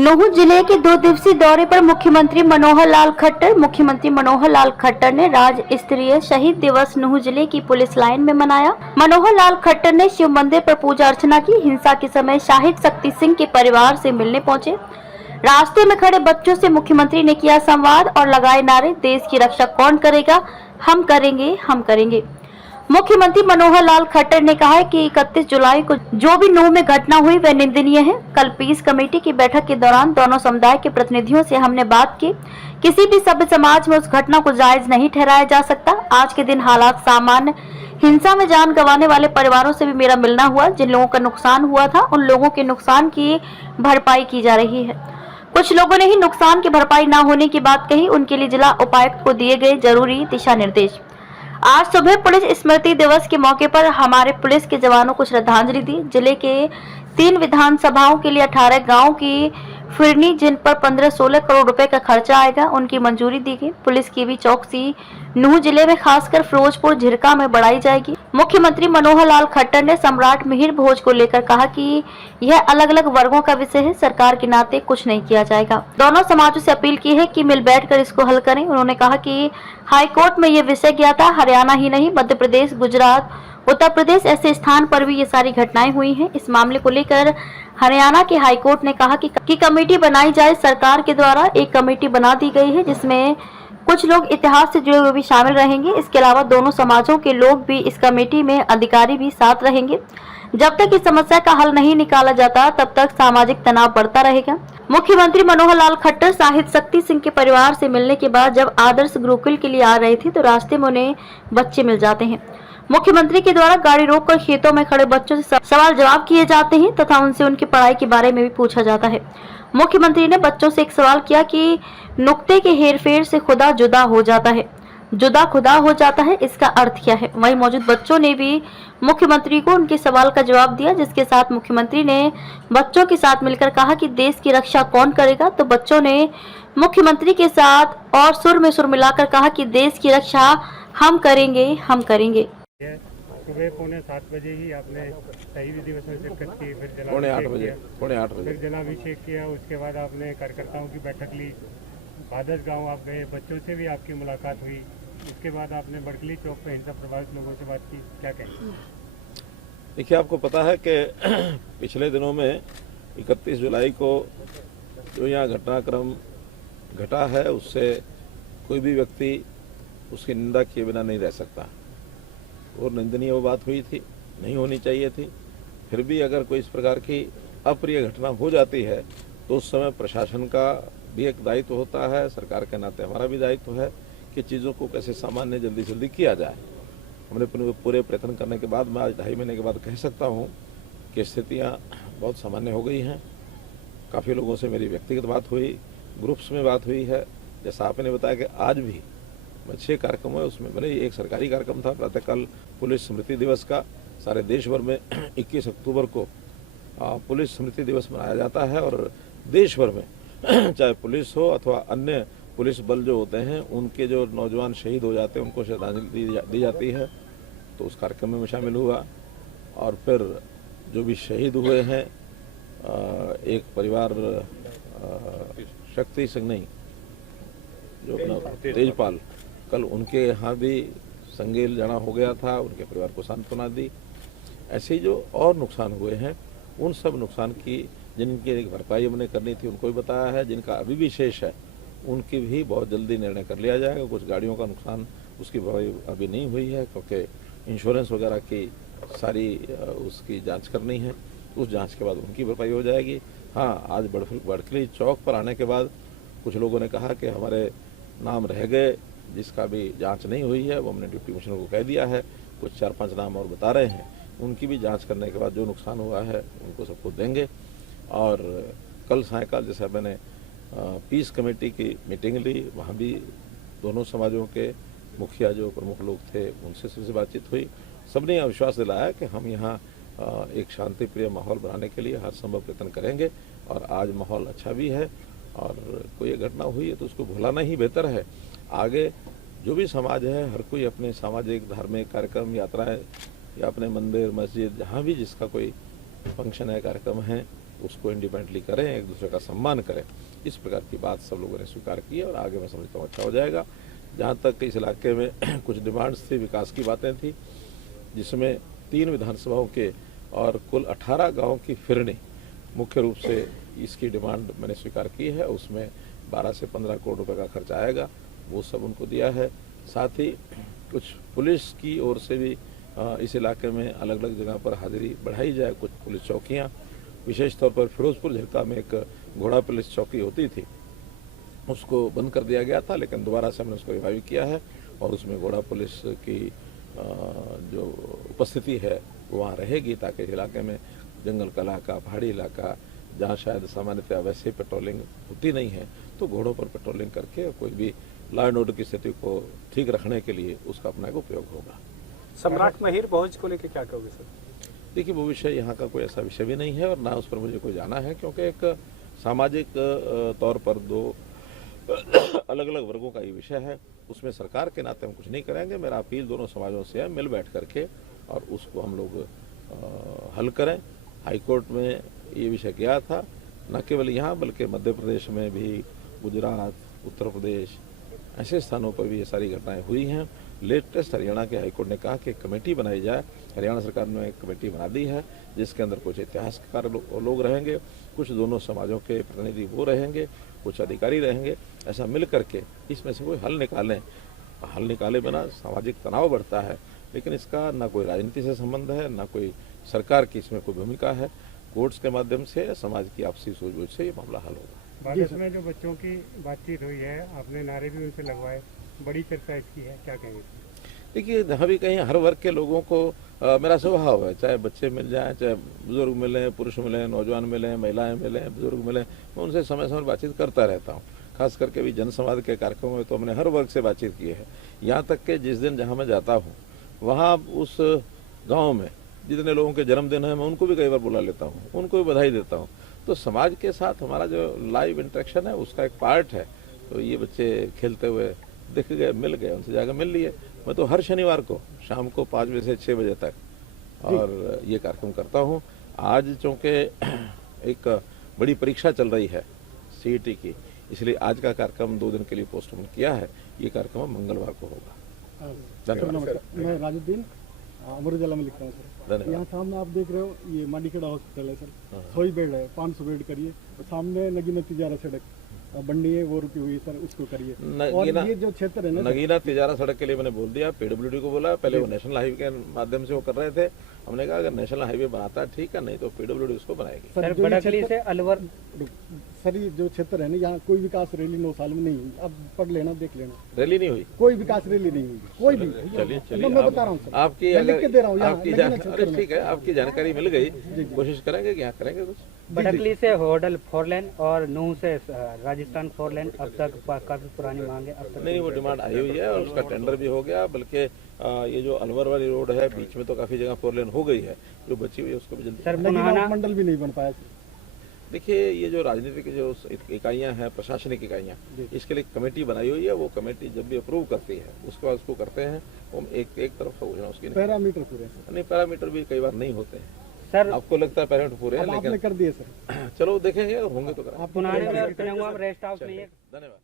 नूंह जिले के 2 दिवसीय दौरे पर मुख्यमंत्री मनोहर लाल खट्टर ने राज्य स्तरीय शहीद दिवस नूंह जिले की पुलिस लाइन में मनाया। मनोहर लाल खट्टर ने शिव मंदिर पर पूजा अर्चना की। हिंसा के समय शाहिद शक्ति सिंह के परिवार से मिलने पहुंचे। रास्ते में खड़े बच्चों से मुख्यमंत्री ने किया संवाद और लगाए नारे, देश की रक्षा कौन करेगा, हम करेंगे, हम करेंगे। मुख्यमंत्री मनोहर लाल खट्टर ने कहा है कि 31 जुलाई को जो भी नूंह में घटना हुई वह निंदनीय है। कल पीस कमेटी की बैठक के दौरान दोनों समुदाय के प्रतिनिधियों से हमने बात की। किसी भी सभ्य समाज में उस घटना को जायज नहीं ठहराया जा सकता। आज के दिन हालात सामान्य। हिंसा में जान गंवाने वाले परिवारों से भी मेरा मिलना हुआ। जिन लोगों का नुकसान हुआ था उन लोगों के नुकसान की भरपाई की जा रही है। कुछ लोगों ने ही नुकसान की भरपाई न होने की बात कही। उनके लिए जिला उपायुक्त को दिए गए जरूरी दिशा निर्देश। आज सुबह पुलिस स्मृति दिवस के मौके पर हमारे पुलिस के जवानों को श्रद्धांजलि दी। जिले के 3 विधानसभाओं के लिए 18 गांव की फिरनी, जिन पर 15-16 करोड़ रुपए का खर्चा आएगा, उनकी मंजूरी दी गई। पुलिस की भी चौकसी नूंह जिले में खासकर फिरोजपुर झिरका में बढ़ाई जाएगी। मुख्यमंत्री मनोहर लाल खट्टर ने सम्राट मिहिर भोज को लेकर कहा कि यह अलग अलग वर्गों का विषय है, सरकार के नाते कुछ नहीं किया जाएगा। दोनों समाजों से अपील की है कि मिल बैठकर इसको हल करें। उन्होंने कहा कि हाईकोर्ट में ये विषय गया था। हरियाणा ही नहीं, मध्य प्रदेश, गुजरात, उत्तर प्रदेश ऐसे स्थान पर भी ये सारी घटनाएं हुई हैं। इस मामले को लेकर हरियाणा के हाईकोर्ट ने कहा कि कमेटी बनाई जाए। सरकार के द्वारा एक कमेटी बना दी गई है जिसमें कुछ लोग इतिहास से जुड़े हुए भी शामिल रहेंगे। इसके अलावा दोनों समाजों के लोग भी इस कमेटी में, अधिकारी भी साथ रहेंगे। जब तक इस समस्या का हल नहीं निकाला जाता तब तक सामाजिक तनाव बढ़ता रहेगा। मुख्यमंत्री मनोहर लाल खट्टर शाहिद शक्ति सिंह के परिवार से मिलने के बाद जब आदर्श गुरुकुल के लिए आ रहे थे तो रास्ते में उन्हें बच्चे मिल जाते हैं। मुख्यमंत्री के द्वारा गाड़ी रोककर खेतों में खड़े बच्चों से सवाल जवाब किए जाते हैं तथा उनसे उनकी पढ़ाई के बारे में भी पूछा जाता है। मुख्यमंत्री ने बच्चों से एक सवाल किया कि नुक्ते के हेरफेर से खुदा जुदा हो जाता है, जुदा खुदा हो जाता है, इसका अर्थ क्या है। वहीं मौजूद बच्चों ने भी मुख्यमंत्री को उनके सवाल का जवाब दिया, जिसके साथ मुख्यमंत्री ने बच्चों के साथ मिलकर कहा कि देश की रक्षा कौन करेगा। तो बच्चों ने मुख्यमंत्री के साथ और सुर में सुर मिलाकर कहा कि देश की रक्षा हम करेंगे, हम करेंगे। सुबह 7:45 बजे ही आपने शहीद दिवस में शिरकत की, फिर पौने 8 बजे फिर जलाभिषेक किया। उसके बाद आपने कार्यकर्ताओं की बैठक ली। भादस गांव आप गए, बच्चों से भी आपकी मुलाकात हुई। उसके बाद आपने बड़कली चौक पे हिंसा प्रभावित लोगों से बात की। क्या कहेंगे? देखिए, आपको पता है कि पिछले दिनों में 31 जुलाई को जो यहाँ घटनाक्रम घटा है उससे कोई भी व्यक्ति उसकी निंदा किए बिना नहीं रह सकता और निंदनीय वो बात हुई थी, नहीं होनी चाहिए थी। फिर भी अगर कोई इस प्रकार की अप्रिय घटना हो जाती है तो उस समय प्रशासन का भी एक दायित्व होता है, सरकार के नाते हमारा भी दायित्व है कि चीज़ों को कैसे सामान्य जल्दी जल्दी किया जाए। हमने पूरे प्रयत्न करने के बाद मैं आज 2.5 महीने के बाद कह सकता हूँ कि स्थितियाँ बहुत सामान्य हो गई हैं। काफ़ी लोगों से मेरी व्यक्तिगत बात हुई, ग्रुप्स में बात हुई है। जैसा आपने बताया कि आज भी 6 कार्यक्रम है, उसमें भले एक सरकारी कार्यक्रम था प्रातःकाल पुलिस स्मृति दिवस का। सारे देश भर में 21 अक्टूबर को पुलिस स्मृति दिवस मनाया जाता है और देश भर में चाहे पुलिस हो अथवा अन्य पुलिस बल जो होते हैं उनके जो नौजवान शहीद हो जाते हैं उनको श्रद्धांजलि दी जाती है। तो उस कार्यक्रम में शामिल हुआ और फिर जो भी शहीद हुए हैं, एक परिवार शक्ति सिंह नहीं, जो अपना तेजपाल, कल उनके यहाँ भी संगेल जाना हो गया था, उनके परिवार को सांत्वना दी। ऐसे ही जो और नुकसान हुए हैं उन सब नुकसान की जिनकी एक भरपाई हमने करनी थी उनको भी बताया है। जिनका अभी भी शेष है उनकी भी बहुत जल्दी निर्णय कर लिया जाएगा। कुछ गाड़ियों का नुकसान उसकी भरपाई अभी नहीं हुई है क्योंकि इंश्योरेंस वगैरह की सारी उसकी जांच करनी है। उस जांच के बाद उनकी भरपाई हो जाएगी। हाँ, आज बड़कली चौक पर आने के बाद कुछ लोगों ने कहा कि हमारे नाम रह गए जिसका भी जांच नहीं हुई है, वो हमने डिप्टी कमिश्नर को कह दिया है। कुछ 4-5 नाम और बता रहे हैं, उनकी भी जांच करने के बाद जो नुकसान हुआ है उनको सबको देंगे। और कल सायंकाल जैसे मैंने पीस कमेटी की मीटिंग ली, वहाँ भी दोनों समाजों के मुखिया जो प्रमुख लोग थे उनसे बातचीत हुई। सबने यह विश्वास दिलाया कि हम यहाँ एक शांति प्रिय माहौल बनाने के लिए हर संभव प्रयत्न करेंगे और आज माहौल अच्छा भी है। और कोई घटना हुई है तो उसको भुलाना ही बेहतर है। आगे जो भी समाज है हर कोई अपने सामाजिक धार्मिक कार्यक्रम, यात्राएं या अपने मंदिर मस्जिद जहाँ भी जिसका कोई फंक्शन है, कार्यक्रम है, उसको इंडिपेंडेंटली करें, एक दूसरे का सम्मान करें। इस प्रकार की बात सब लोगों ने स्वीकार की है और आगे मैं समझता हूँ अच्छा हो जाएगा। जहाँ तक इस इलाके में कुछ डिमांड्स थी, विकास की बातें थी, जिसमें 3 विधानसभाओं के और कुल 18 गाँव की फिरनी मुख्य रूप से इसकी डिमांड मैंने स्वीकार की है। उसमें 12 से 15 करोड़ रुपए का खर्च आएगा, वो सब उनको दिया है। साथ ही कुछ पुलिस की ओर से भी इस इलाके में अलग अलग जगह पर हाजिरी बढ़ाई जाए। कुछ पुलिस चौकियां, विशेष तौर पर फिरोजपुर झरका में एक घोड़ा पुलिस चौकी होती थी, उसको बंद कर दिया गया था, लेकिन दोबारा से हमने उसको रिवाइव किया है और उसमें घोड़ा पुलिस की जो उपस्थिति है वो वहाँ रहेगी, ताकि इलाके में जंगल का इलाका, पहाड़ी इलाका, जहाँ शायद सामान्यतः वैसे पेट्रोलिंग होती नहीं है, तो घोड़ों पर पेट्रोलिंग करके कोई भी लॉ एंड ऑर्डर की स्थिति को ठीक रखने के लिए उसका अपना एक उपयोग होगा। सम्राट महिर भोज को लेकर क्या कहोगे सर? देखिए, वो विषय यहाँ का कोई ऐसा विषय भी नहीं है और ना उस पर मुझे कोई जाना है, क्योंकि एक सामाजिक तौर पर 2 अलग अलग वर्गों का ये विषय है। उसमें सरकार के नाते हम कुछ नहीं करेंगे। मेरा अपील दोनों समाजों से है, मिल बैठ करके और उसको हम लोग हल करें। हाईकोर्ट में ये विषय गया था, न केवल यहाँ बल्कि मध्य प्रदेश में भी, गुजरात, उत्तर प्रदेश, ऐसे स्थानों पर भी ये सारी घटनाएं हुई हैं। लेटेस्ट हरियाणा के हाईकोर्ट ने कहा कि कमेटी बनाई जाए। हरियाणा सरकार ने एक कमेटी बना दी है, जिसके अंदर कुछ इतिहासकार लोग रहेंगे, कुछ दोनों समाजों के प्रतिनिधि वो रहेंगे, कुछ अधिकारी रहेंगे। ऐसा मिल करके इसमें से कोई हल निकालें। हल निकाले बिना सामाजिक तनाव बढ़ता है, लेकिन इसका ना कोई राजनीति से संबंध है, ना कोई सरकार की इसमें कोई भूमिका है। कोर्ट्स के माध्यम से, समाज की आपसी सूझबूझ से ये मामला हल होगा। बारिश में जो बच्चों की बातचीत हुई है, आपने नारे भी उनसे लगवाए, बड़ी चर्चा इसकी है, क्या कहेंगे? देखिए, जहाँ भी कहीं हर वर्ग के लोगों को मेरा स्वभाव है, चाहे बच्चे मिल जाएं, चाहे बुजुर्ग मिलें, पुरुष मिलें, नौजवान मिलें, महिलाएं मिलें, बुजुर्ग मिलें, मैं उनसे समय समय बातचीत करता रहता हूँ। खास करके भी जनसंवाद के कार्यक्रमों में तो हमने हर वर्ग से बातचीत की है। यहाँ तक कि जिस दिन जहाँ मैं जाता हूँ, वहाँ उस गाँव में जितने लोगों के जन्मदिन है, मैं उनको भी कई बार बुला लेता हूँ, उनको भी बधाई देता हूँ। तो समाज के साथ हमारा जो लाइव इंटरेक्शन है, उसका एक पार्ट है। तो ये बच्चे खेलते हुए दिख गए, मिल गए, उनसे जाकर मिल लिए। मैं तो हर शनिवार को शाम को 5 बजे से 6 बजे तक और ये कार्यक्रम करता हूँ। आज चूँकि एक बड़ी परीक्षा चल रही है CET की, इसलिए आज का कार्यक्रम 2 दिन के लिए पोस्टपोन किया है। ये कार्यक्रम मंगलवार को होगा। धन्यवाद। मैं राजुद्दीन अमर उजाला में लिखता हूँ सर। धन्यवाद। यहाँ सामने आप देख रहे हो, ये माडीखेड़ा हॉस्पिटल है सर। 100 बेड है, 500 बेड करिए। और सामने नगीना तिजारा सड़क बंडी है, वो रुकी हुई है सर, उसको करिए। और ये जो क्षेत्र है ना, नगीना तिजारा सड़क के लिए मैंने बोल दिया, PWD को बोला। पहले वो नेशनल हाईवे के माध्यम से वो कर रहे थे। हमने कहा अगर नेशनल हाईवे बनाता है ठीक है, नहीं तो PWD उसको बनाएगी। सर बड़कली से अलवर सर, ये जो क्षेत्र है ना, यहाँ कोई विकास रैली 9 साल में नहीं हुई। अब पढ़ लेना, देख लेना, रैली नहीं हुई, कोई विकास रैली नहीं हुई, कोई भी। चलिए मैं बता रहा हूँ सर, आपकी मैं लिख के दे रहा हूँ। अरे ठीक है, आपकी जानकारी मिल गई, कोशिश करेंगे कि यहाँ करेंगे कुछ। बड़कली से होडल 4 लेन और नूह से राजस्थान 4 लेन अब तक काफी पुरानी मांग है। अब तक नहीं, वो डिमांड आई हुई है और उसका टेंडर भी हो गया। बल्कि ये जो अलवर वाली रोड है, बीच में तो काफी जगह 4 लेन हो गई है, जो बची हुई है उसको भी जल्दी। सर पुनाना मंडल भी नहीं बन पाया। देखिए, ये जो राजनीतिक जो इकाइयां हैं, प्रशासनिक इकाइयां, इसके लिए कमेटी बनाई हुई है। वो कमेटी जब भी अप्रूव करती है, उसके बाद उसको करते हैं। वो एक तरफ हो जाए उसकी पैरामीटर पूरे नहीं, पैरामीटर भी कई बार नहीं होते हैं। सर आपको लगता है पैरामीटर पूरे हैं, आपने लेकिन कर दिए सर। चलो देखेंगे, होंगे तो करेंगे। पुनाने में रेस्ट हाउस नहीं है। धन्यवाद।